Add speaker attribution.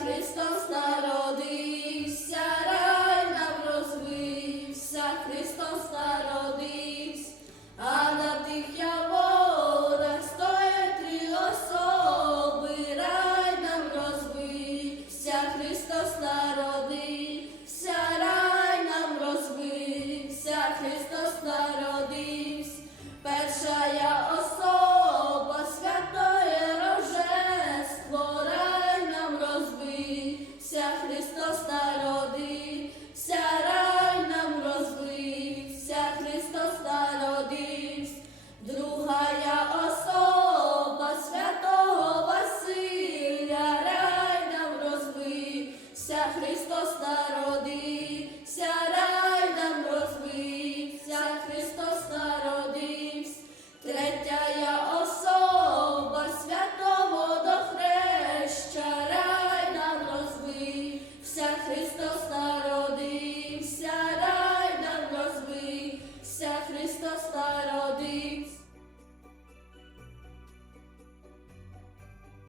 Speaker 1: Христос народився, рай нам розвився, Христос народився. Christos, Христос народився.